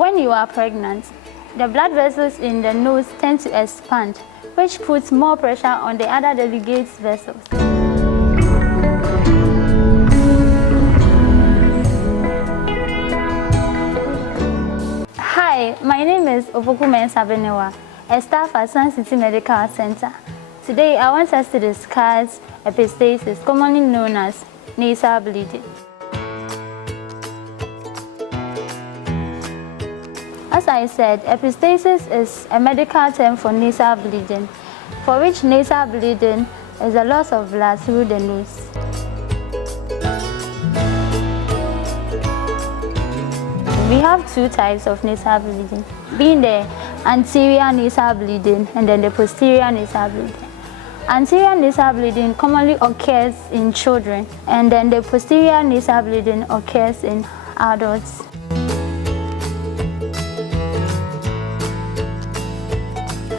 When you are pregnant, the blood vessels in the nose tend to expand, which puts more pressure on the other delicate vessels. Hi, my name is Opokume Sabenewa, a staff at Sun City Medical Center. Today, I want us to discuss epistaxis, commonly known as nasal bleeding. As I said, epistaxis is a medical term for nasal bleeding, for which nasal bleeding is the loss of blood through the nose. We have two types of nasal bleeding, being the anterior nasal bleeding and then the posterior nasal bleeding. Anterior nasal bleeding commonly occurs in children, and then the posterior nasal bleeding occurs in adults.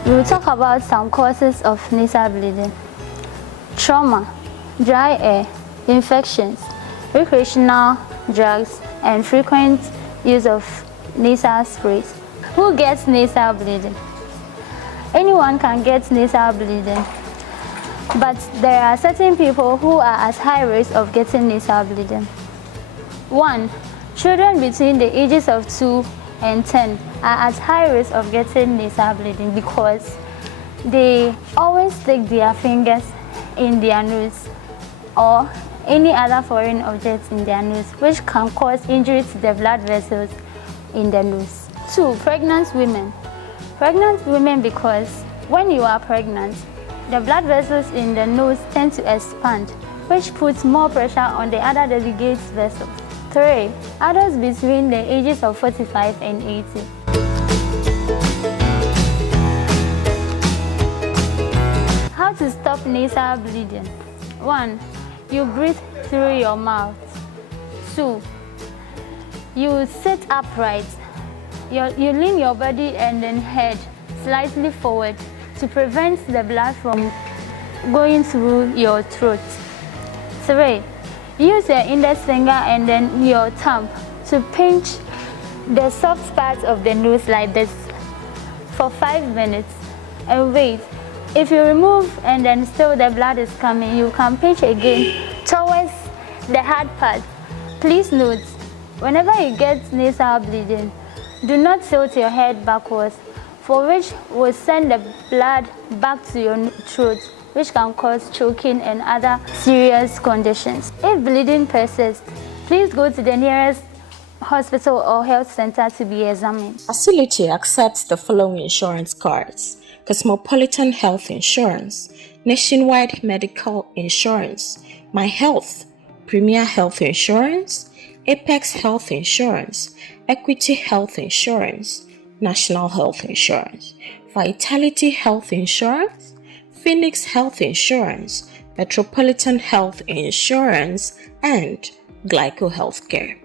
We will talk about some causes of nasal bleeding: trauma, dry air, infections, recreational drugs, and frequent use of nasal sprays. Who gets nasal bleeding? Anyone can get nasal bleeding, but there are certain people who are at high risk of getting nasal bleeding. 1. Children between the ages of 2 and 10 are at high risk of getting nasal bleeding because they always stick their fingers in their nose or any other foreign objects in their nose, which can cause injury to the blood vessels in the nose. 2. Pregnant women. Pregnant women because when you are pregnant, the blood vessels in the nose tend to expand, which puts more pressure on the other delicate vessels. 3. Adults between the ages of 45 and 80. How to stop nasal bleeding? 1. You breathe through your mouth. 2. You sit upright. You lean your body and then head slightly forward to prevent the blood from going through your throat. 3. Use your index finger and then your thumb to pinch the soft part of the nose like this for 5 minutes and wait. If you remove and then still the blood is coming, you can pinch again towards the hard part. Please note, whenever you get nasal bleeding, do not tilt your head backwards, for which will send the blood back to your throat, which can cause choking and other serious conditions. If bleeding persists, please go to the nearest hospital or health center to be examined. Facility accepts the following insurance cards: Cosmopolitan Health Insurance, Nationwide Medical Insurance, My Health, Premier Health Insurance, Apex Health Insurance, Equity Health Insurance, National Health Insurance, Vitality Health Insurance, Phoenix Health Insurance, Metropolitan Health Insurance, and Glyco Healthcare.